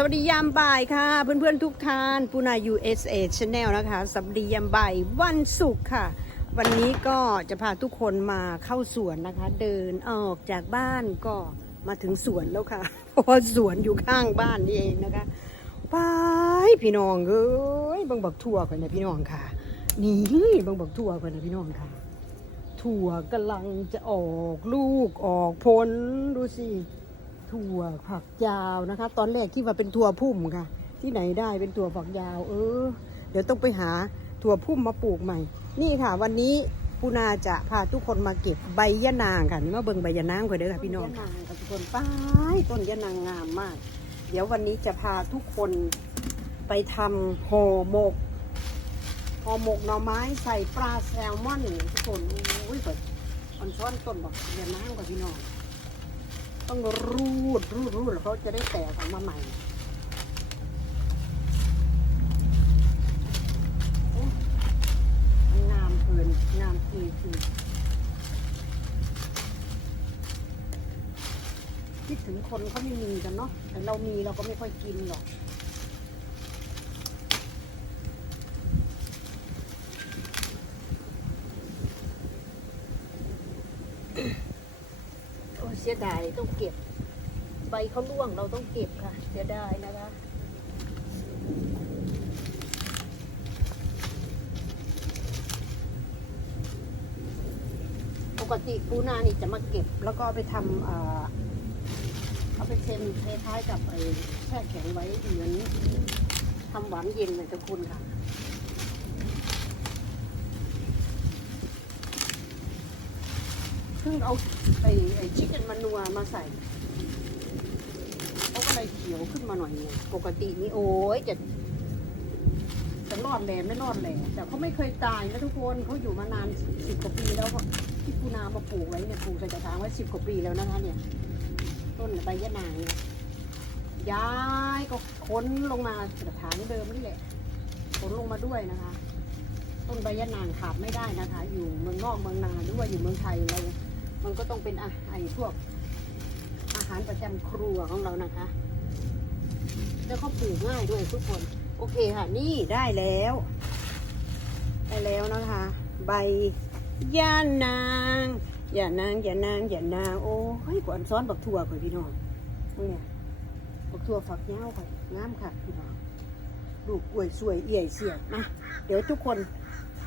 สวัสดียามบ่ายค่ะ เพื่อนๆทุกท่านปูนา USA Channel นะคะสวัสดียามบ่ายวันศุกร์ค่ะ วันนี้ก็จะพาทุกคนมาเข้าสวนนะคะ เดินออกจากบ้านก็มาถึงสวนแล้วค่ะ เพราะว่าสวนอยู่ข้างบ้านนี่เองนะคะไปพี่น้องเอ้ยบังบักทั่วกันนะพี่น้องค่ะ นี่บังบักทั่วกันนะพี่น้องค่ะ ถั่วกำลังจะออกลูกออกผลดูสิ ถั่วฝักยาวนะคะ ตอนแรกที่ว่าเป็นถั่วพุ่มค่ะ ที่ไหนได้เป็นถั่วฝักยาว เออ เดี๋ยวต้องไปหาถั่วพุ่มมาปลูกใหม่ นี่ค่ะ วันนี้ปูนาจะพาทุกคนมาเก็บใบยะนางค่ะนี่มาเบิ่งใบยะนางก่อนเด้อค่ะพี่น้องยะนางค่ะทุกคนป้ายต้นยะนางงามมาก เดี๋ยววันนี้จะพาทุกคนไปทำห่อหมกห่อหมกหน่อไม้ใส่ปลาแซลมอนทุกคนอุ้ยเปิดอันช้อนต้นบอกยะนางก่อนพี่น้อง ต้องรูดรูดรูดแล้วเขาจะได้แตกออกมาใหม่งามเกินงามจริงจริงคิดถึงคนเขาไม่มีกันเนาะแต่เรามีเราก็ไม่ค่อยกินหรอก โอ้ยเสียดายต้องเก็บ ใบเขาร่วงเราต้องเก็บค่ะ เสียดายนะคะปกติปูนานี่จะมาเก็บ แล้วก็ไปทำเอาไปเซ็นคล้ายๆกับไอ้แช่แข็งไว้เหมือนทำหวานเย็นเลยทุกคุณค่ะ พิ่งเอาไอ้ไอ้ชิคเก้นมานัวมาใส่เขาก็เลยเขียวขึ้นมาหน่อยหนึงปกตินี่โอ้ยจะจะรอดแหลมไม่รอดแหลมแต่เขาไม่เคยตายนะทุกคนเขาอยู่มานานสิบกว่าปีแล้วที่ปูนามาปลูกไว้เนี่ยปลูกใส่กระถางไว้สิบกว่าปีแล้วนะคะ เนี่ย ต้นใบยะนางเนี่ยย้ายก็ค้นลงมากระถางเดิมนี่แหละขนลงมาด้วยนะคะ ต้นใบยะนางขาดไม่ได้นะคะ อยู่เมืองนอกเมืองนาหรือว่าอยู่เมืองไทยเรา มันก็ต้องเป็นอาไอพวกอาหารประจำครัวของเรานะคะ แล้วก็ปลูกง่ายด้วยทุกคน โอเคค่ะ นี่ได้แล้ว ได้แล้วนะคะ ใบย่านาง อย่านาง อย่านาง อย่านาง โอ้ยกวนซ้อนบักทั่วข่อยพี่น้องเนี่ยบักทั่วฝักยาวข่อยงามค่ะพี่น้องลูกกล้วยสวยเอี่ยเสียดนะเดี๋ยวทุกคน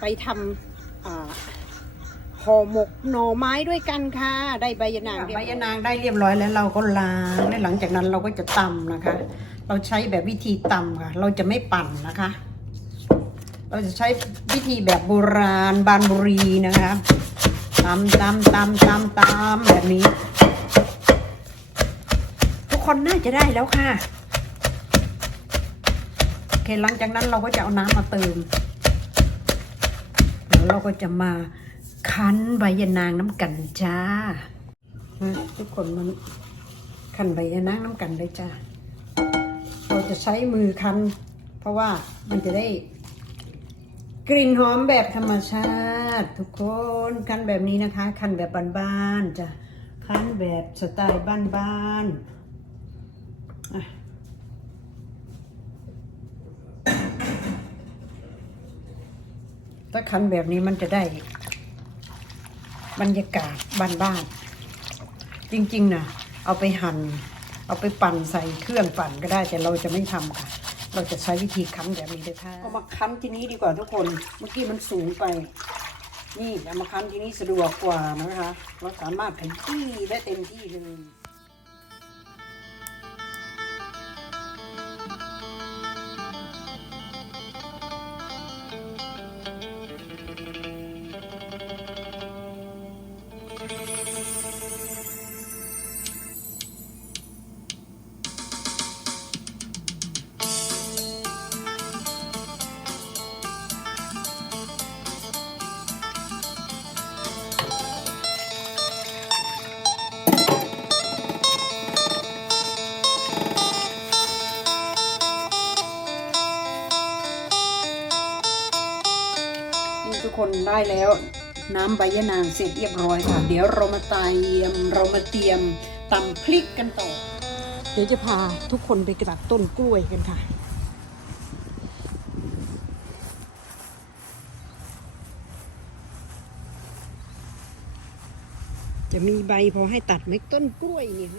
ไปทำอ่า ห่อหมกหน่อไม้ด้วยกันค่ะ ได้ใบยะนางใบยะนางได้เรียบร้อยแล้วเราก็ล้างและหลังจากนั้นเราก็จะตำนะคะ เราใช้แบบวิธีตำค่ะ เราจะไม่ปั่นนะคะ เราจะใช้วิธีแบบโบราณบานบุรีนะคะตำตำตำตำตำแบบนี้ ทุกคนน่าจะได้แล้วค่ะโอเคหลังจากนั้นเราก็จะเอาน้ำมาเติมแล้วเราก็จะมา คั้นใบยะนางน้ำกันจ้าทุกคนมันคั้นใบยะนางน้ำกันเลยจ้าเราจะใช้มือคั้น เพราะว่ามันจะได้กลิ่นหอมแบบธรรมชาติ ทุกคนคั้นแบบนี้นะคะ คั้นแบบบ้านๆจ้ะคั้นแบบสไตล์บ้านๆอะถ้าคันแบบนี้มันจะได้ บรรยากาศบ้านๆจริงๆนะเอาไปหัน่นเอาไปปั่นใส่เครื่องปั่นก็ได้แต่เราจะไม่ทำค่ะ เราจะใช้วิธีคั้นแบบนี้เลยค่ะเอามาคั้นที่นี้ดีกว่าทุกคนเมื่อกี้มันสูงไป นี่เอามาคั้นที่นี้สะดวกกว่านะคะ เราสามารถขยี้ได้เต็มที่เลย ได้แล้วน้ำใบยะนางเสร็จเรียบร้อยค่ะ เดี๋ยวเรามาเตรียมเรามาเตรียมตำพริกกันต่อ เดี๋ยวจะพาทุกคนไปกระดับต้นกล้วยกันค่ะ จะมีใบพอให้ตัดไหมต้นกล้วยเนี่ย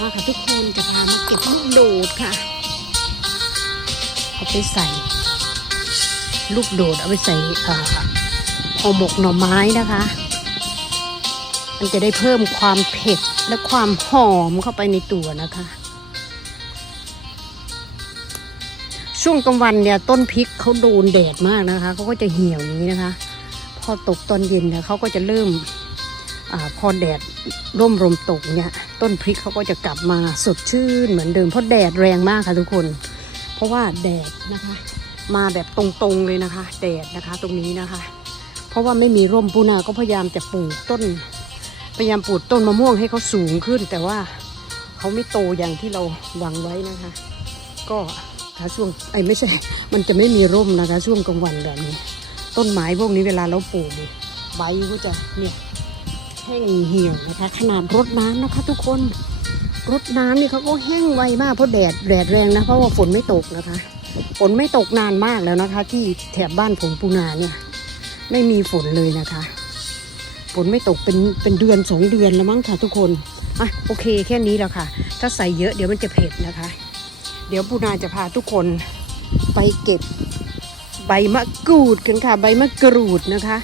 มาค่ะทุกคนจะพามาเก็บลูกโดดค่ะ เอาไปใส่ ลูกโดดเอาไปใส่เอ่อห่อหมกหน่อไม้นะคะ มันจะได้เพิ่มความเผ็ดและความหอมเข้าไปในตัวนะคะ ช่วงกลางวันเนี่ยต้นพริกเขาโดนแดดมากนะคะเขาก็จะเหี่ยวนี้นะคะ พอตกตอนเย็นเนี่ยเขาก็จะเริ่มอพอแดด ร่มลมตกเนี่ยต้นพริกเขาก็จะกลับมาสดชื่นเหมือนเดิมเพราะแดดแรงมากค่ะทุกคน เพราะว่าแดดนะคะ มาแบบตรงๆเลยนะคะ แดดนะคะตรงนี้นะคะ เพราะว่าไม่มีร่มปูนาก็พยายามจะปลูกต้น พยายามปลูกต้นมะม่วงให้เขาสูงขึ้น แต่ว่าเขาไม่โตอย่างที่เราหวังไว้นะคะ ก็ถ้าช่วงไอ้ไม่ใช่ มันจะไม่มีร่มนะคะ ช่วงกลางวันแบบนี้ ต้นไม้พวกนี้เวลาเราปลูกใบก็จะเนี่ย ห้งเหี่ยวนะคะ ขนาดรดน้ำนะคะ ทุกคนรดน้ำนี่เขาก็แห้งไวมากเพราะแดดแดดแรงนะเพราะว่าฝนไม่ตกนะคะ ฝนไม่ตกนานมากแล้วนะคะ ที่แถบบ้านผมปูนาเนี่ย ไม่มีฝนเลยนะคะฝนไม่ตกเป็นเป็นเดือนสองเดือนแล้วมั้งค่ะทุกคนอะโอเคแค่นี้แล้วค่ะ ถ้าใส่เยอะเดี๋ยวมันจะเผ็ดนะคะ เดี๋ยวปูนาจะพาทุกคนไปเก็บใบมะกรูดกันค่ะ ใบมะกรูดนะคะ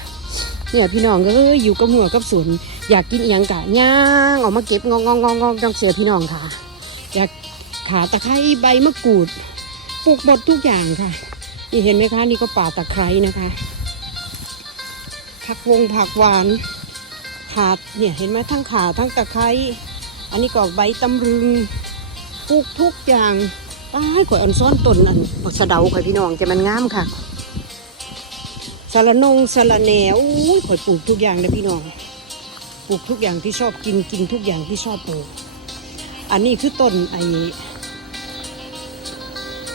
เนี่ยพี่น้องก็เอ้ยอยู่กับหัวกับสวนอยากกินอหยังกะย่างออกมาเก็บงองงองงองงองจังเสียพี่น้องค่ะ อยากขาตะไคร้ใบมะกรูดปลูกหมดทุกอย่างค่ะ นี่เห็นไหมคะ นี่ก็ป่าตะไคร้นะคะผักวงผักหวานขาดเนี่ยเห็นไหมทั้งขาทั้งตะไคร้อันนี้ก็ใบตำรึงปลูกทุกอย่างป้ายข่อยอ่อนซ้อนต้นอันบักสะเดาข่อยพี่น้องจะมันงามค่ะาระนงสาระแหนวอุ้ยข่อยปลูกทุกอย่างเลยพี่น้อง ปลูกทุกอย่างที่ชอบกินกินทุกอย่างที่ชอบปลูก อันนี้คือต้นไอ้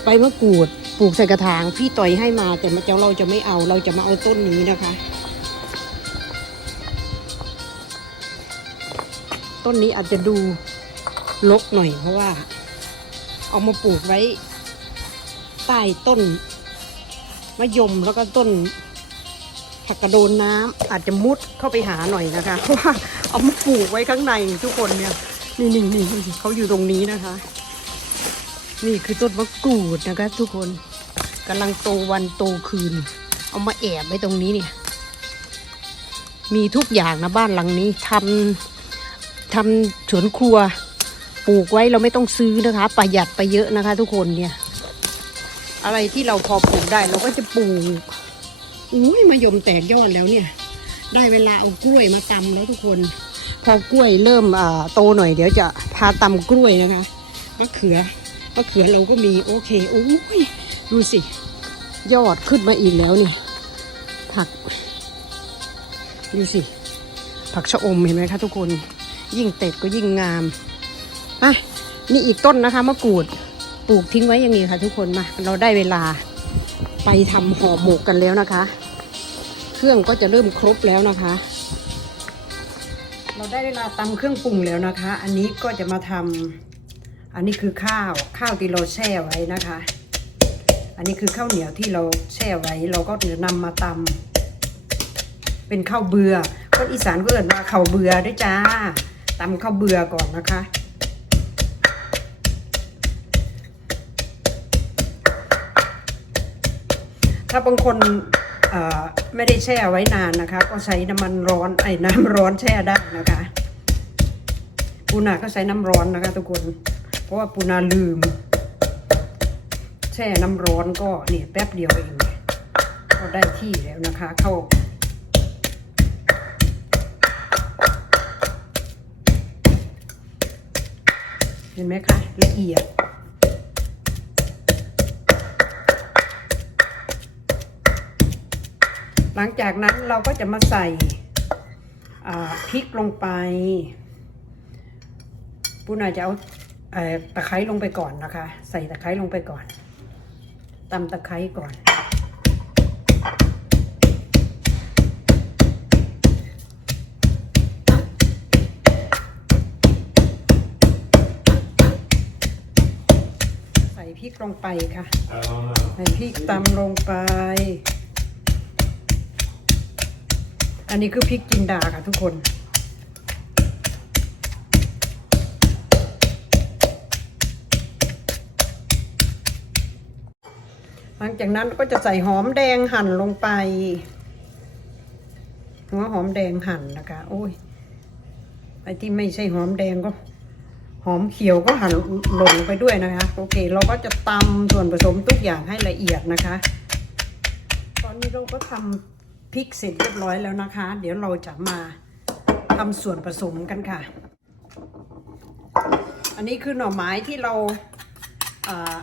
ใบมะกรูดปลูกใส่กระถางพี่ต่อยให้มาแต่มาเจ้าเราจะไม่เอาเราจะมาเอาต้นนี้นะคะ ต้นนี้อาจจะดูลกหน่อยเพราะว่า เอามาปลูกไว้ ใต้ต้นมะยมแล้วก็ต้น ผักกระโดนน้ำอาจจะมุดเข้าไปหาหน่อยนะคะเพราะว่าเอามาปลูกไว้ข้างในทุกคนเนี่ยนี่นี่นี่นี่เขาอยู่ตรงนี้นะคะ นี่คือต้นมะกรูดนะคะ ทุกคนกำลังโตวันโตคืน เอามาแอบไว้ตรงนี้เนี่ย มีทุกอย่างนะบ้านหลังนี้ทำทำสวนครัวปลูกไว้เราไม่ต้องซื้อนะคะ ประหยัดไปเยอะนะคะ ทุกคนเนี่ย อะไรที่เราพอปลูกได้เราก็จะปลูก อุ้ยมายมแตกยอดแล้วเนี่ย ได้เวลาเอากล้วยมาตำแล้วทุกคน พอกล้วยเริ่มโตหน่อยเดี๋ยวจะพาตำกล้วยนะคะมะเขือมะเขือเราก็มีโอเคโอ้ยดูสิ ยอดขึ้นมาอีกแล้วเนี่ยผักดูสิ ผักชะอมเห็นไหมคะทุกคน ยิ่งเต็ดก็ยิ่งงามอะนี่อีกต้นนะคะมะกรูดปลูกทิ้งไว้อย่างนี้ค่ะ ทุกคนมาเราได้เวลาไปทำห่อหมกกันแล้วนะคะ รื่องก็จะเริ่มครบแล้วนะคะ เราได้เวลาตำเครื่องปรุงแล้วนะคะ อันนี้ก็จะมาทำอันนี้คือข้าวข้าวที่เราแช่ไว้นะคะ อันนี้คือข้าวเหนียวที่เราแช่ไว้ เราก็จะนำมาตำเป็นข้าวเบือคนอีสานก็เอิ้นว่าข้าวเบือด้วยจ้าตำข้าวเบือก่อนนะคะถ้าบางคน ไม่ได้แช่ไว้นานนะคะ ก็ใช้น้ำมันร้อนไอ้น้ำร้อนแช่ได้นะคะ ปูนาก็ใช้น้ำร้อนนะคะ ทุกคน เพราะว่าปูนาลืม แช่น้ำร้อนก็เนี่ยแป๊บเดียวเองก็ได้ที่แล้วนะคะ เข้าเห็นไหมคะละเอียด หลังจากนั้นเราก็จะมาใส่อ่าพริกลงไปปูนาจะเอาเอ่อตะไคร้ลงไปก่อนนะคะ ใส่ตะไคร้ลงไปก่อนตำตะไคร้ก่อนใส่พริกลงไปค่ะ ใส่พริกตำลงไป อันนี้คือพริกจินดาค่ะทุกคน หลังจากนั้นก็จะใส่หอมแดงหั่นลงไป หัวหอมแดงหั่นนะคะ โอ้ยไอที่ไม่ใช่หอมแดงก็ หอมเขียวก็หั่นลงไปด้วยนะคะ โอเค เราก็จะตำส่วนผสมทุกอย่างให้ละเอียดนะคะ ตอนนี้เราก็ทำ พริกเสร็จเรียบร้อยแล้วนะคะ เดี๋ยวเราจะมาทำส่วนผสมกันค่ะ อันนี้คือหน่อไม้ที่เราอ่า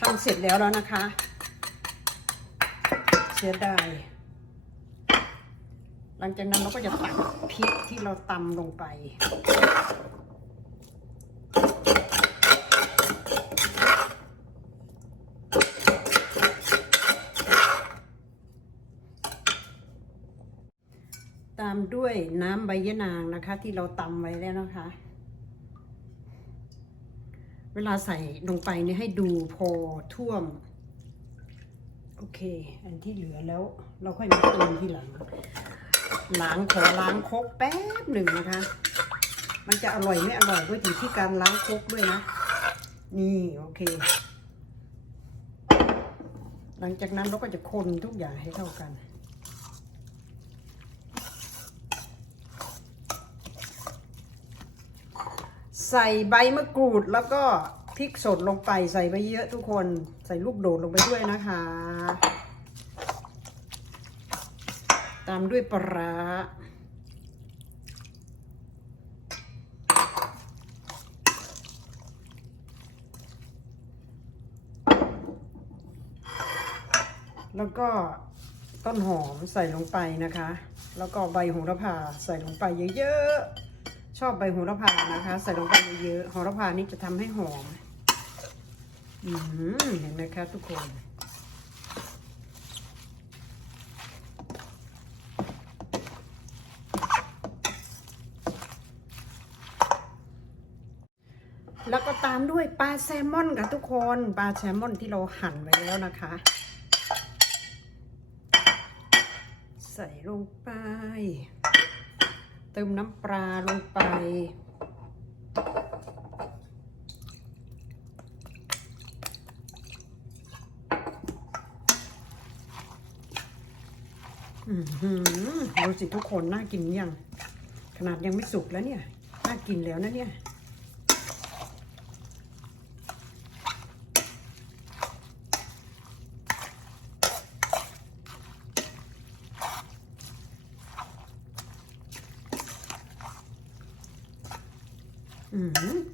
ทำเสร็จแล้วแล้วนะคะ เสียดายหลังจากนั้นเราก็จะตักพริกที่เราตำลงไปามด้วยน้ำใบยะนางนะคะ ที่เราตำไว้แล้วนะคะ เวลาใส่ลงไปเนี่ยให้ดูพอท่วม โอเค อันที่เหลือแล้ว เราค่อยมาเติมทีหลังล้างขอล้างครกแป๊บหนึ่งนะคะ มันจะอร่อยไม่อร่อยก็อยู่ที่การล้างครกด้วยนะ นี่โอเค หลังจากนั้นเราก็จะคนทุกอย่างให้เข้ากัน ใส่ใบมะกรูดแล้วก็พริกสดลงไปใส่ไปเยอะทุกคนใส่ลูกโดดลงไปด้วยนะคะ ตามด้วยปลาร้าแล้วก็ต้นหอมใส่ลงไปนะคะ แล้วก็ใบโหระพาใส่ลงไปเยอะๆ ชอบใบโหระพานะคะ ใส่ลงไปเยอะๆโหระพานี่จะทำให้หอมอืมเห็นไหมคะทุกคนแล้วก็ตามด้วยปลาแซลมอนค่ะทุกคนปลาแซลมอนที่เราหั่นไว้แล้วนะคะ ใส่ลงไป ติมน้ำปลาลงไป อือหือดูสิทุกคนน่ากินยัง ขนาดยังไม่สุกแล้วเนี่ย น่ากินแล้วนะเนี่ย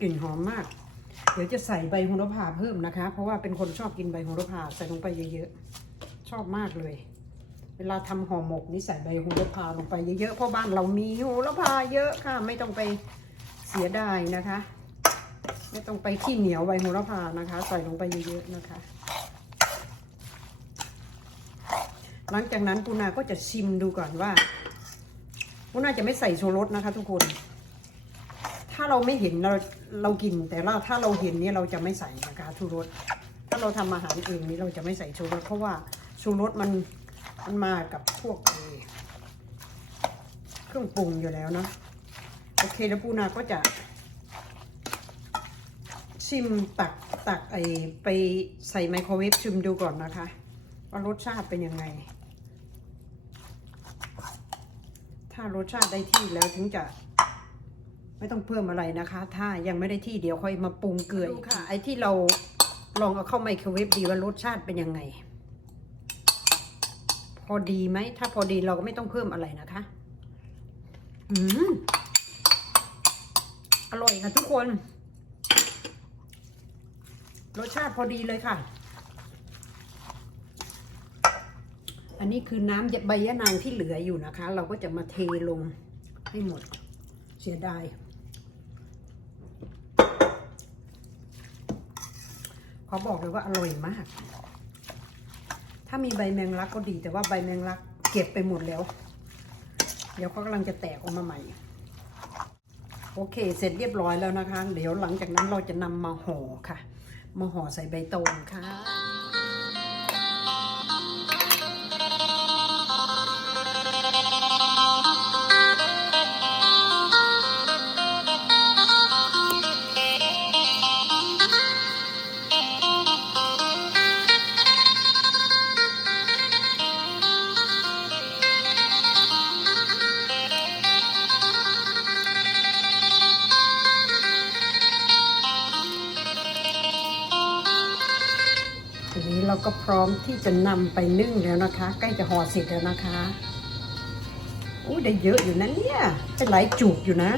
กลิ่นหอมมาก เดี๋ยวจะใส่ใบโหระพาเพิ่มนะคะ เพราะว่าเป็นคนชอบกินใบโหระพาใส่ลงไปเยอะๆ ชอบมากเลย เวลาทำห่อหมกนี่ใส่ใบโหระพาลงไปเยอะๆ เพราะบ้านเรามีโหระพาเยอะค่ะ ไม่ต้องไปเสียดายนะคะ ไม่ต้องไปขี้เหนียวใบโหระพานะคะ ใส่ลงไปเยอะๆนะคะ หลังจากนั้นปูนาก็จะชิมดูก่อนว่าปูนาจะไม่ใส่ชูรสนะคะ ทุกคนาเราไม่เห็นเราเรากิน แต่เราถ้าเราเห็นนี่เราจะไม่ใส่นะคะชูรส ถ้าเราทำอาหารเองนี่เราจะไม่ใส่ชูรสเพราะว่าชูรสมันมันมากับพวกเครื่องปรุงอยู่แล้วเนาะโอเคแล้วปูนาก็จะ ชิมตักตักไอไปใส่ไมโครเวฟชิมดูก่อนนะคะ ว่ารสชาติเป็นยังไง ถ้ารสชาติได้ที่แล้วถึงจะ ไม่ต้องเพิ่มอะไรนะคะ ถ้ายังไม่ได้ที่เดี๋ยวค่อยมาปรุงเกลืออีกค่ะ ไอ้ที่เราลองเอาเข้าไมโครเวฟดีว่ารสชาติเป็นยังไง พอดีไหม ถ้าพอดีเราก็ไม่ต้องเพิ่มอะไรนะคะ อืม อร่อยค่ะทุกคน รสชาติพอดีเลยค่ะ อันนี้คือน้ำใบยะนางที่เหลืออยู่นะคะ เราก็จะมาเทลงให้หมด เสียดาย ขาบอกเลยว่าอร่อยมาก ถ้ามีใบแมงลักก็ดี แต่ว่าใบแมงลักเก็บไปหมดแล้ว เดี๋ยวเขากำลังจะแตกออกมาใหม่ โอเค เสร็จเรียบร้อยแล้วนะคะ เดี๋ยวหลังจากนั้นเราจะนำมาห่อค่ะ มาห่อใส่ใบตองค่ะ ก็พร้อมที่จะนำไปนึ่งแล้วนะคะ ใกล้จะห่อเสร็จแล้วนะคะอู้ได้เยอะอยู่นะเนี่ยเป็นหลายจุกอยู่นะ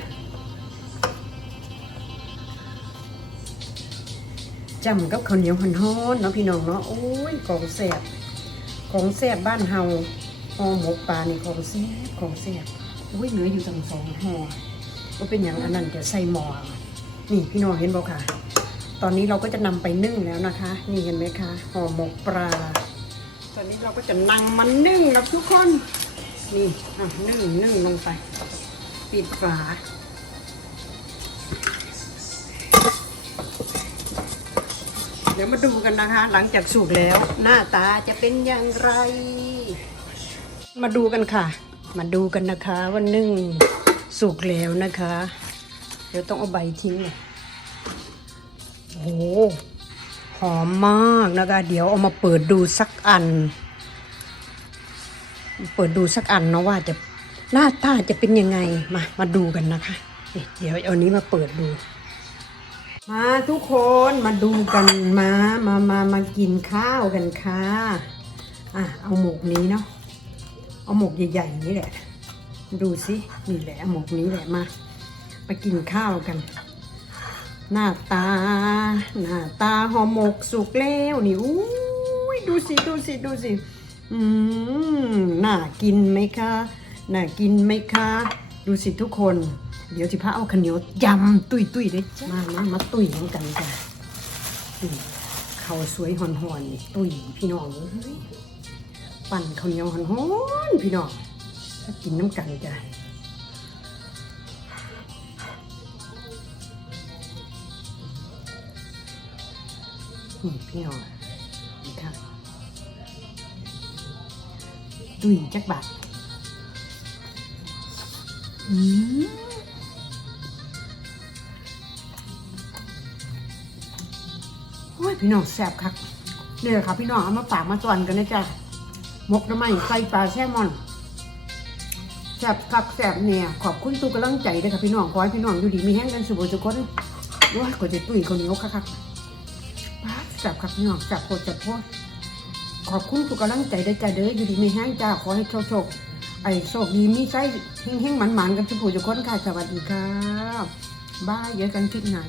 จำกับข้าวเหนียวหันฮ้อนๆเนาะพี่น้องเนาะโอ้ยของแสบของแสบบ้านเฮาห่อหมกปลานี่ของแสบของแสบอุ้ยเหลืออยู่ตั้งสองห่อก็เป็นอย่างอันนั้นจะใส่หม้อนี่พี่น้องเห็นบ่ค่ะ ตอนนี้เราก็จะนำไปนึ่งแล้วนะคะ นี่เห็นไหมคะห่อหมกปลา ตอนนี้เราก็จะนำมันนึ่งนะทุกคน นี่อะนึ่งนึ่งลงไป ปิดฝาเดี๋ยวมาดูกันนะคะ หลังจากสุกแล้ว หน้าตาจะเป็นอย่างไร มาดูกันค่ะ มาดูกันนะคะว่านึ่งสุกแล้วนะคะ เดี๋ยวต้องเอาใบทิ้งเลยโอ้โหหอมมากนะคะ เดี๋ยวเอามาเปิดดูสักอัน เปิดดูสักอันเนาะว่าจะหน้าตาจะเป็นยังไงมามาดูกันนะคะเดี๋ยวเอานี้มาเปิดดู มาทุกคนมาดูกันมามามามากินข้าวกันค่ะอะเอาหมกนี้เนาะเอาหมกใหญ่ๆนี้แหละ ดูสินี่แหละหมกนี้แหละมามากินข้าวกัน หน้าตา หน้าตาหอหมกสุกแล้วนี่อุ้ยดูสิดูสิดูสิอืมน่ากินไหมคะน่ากินไหมคะ ดูสิทุกคน เดี๋ยวสิพาเอาข้าวเหนียวยำตุยตุยๆเลยจ้มามามาตุยน้ำกันจ้ะนี่ข้าวสวยหอนๆนี่ตุยพี่น้องเอ้ยปั่นข้าวเหนียวหอนๆพี่น้องกินน้ำกันจ้ะ นี่พี่น้องนี่ค่ะดุยจักบาทอืมโอ้ยพี่น้องแซ่บคักเนี่ยค่ะพี่น้องเอามาฝากมาจวนกันนะจ๊ะหมกน้ำมันใส่ปลาแซลมอนแซ่บคักแซ่บเนี่ยขอบคุณทุกกำลังใจเลยค่ะพี่น้องขอให้พี่น้องอยู่ดีมีแห้งกันสุขสุขคนโอ้ยก็จะตุ้ยคนนี้คักๆป้ จับขับพี่น้องจับโคตรจับโคตรขอบคุณทุกกำลังใจได้จ้าเด้ออยู่ดีไม่แห้งจ้าขอให้โชคโชคไอ้โชคดีมีไส้เฮงๆหมันๆกันทุกผู้ทุกคนค่ะสวัสดีครับบ้ายเยอะกันคิดหนา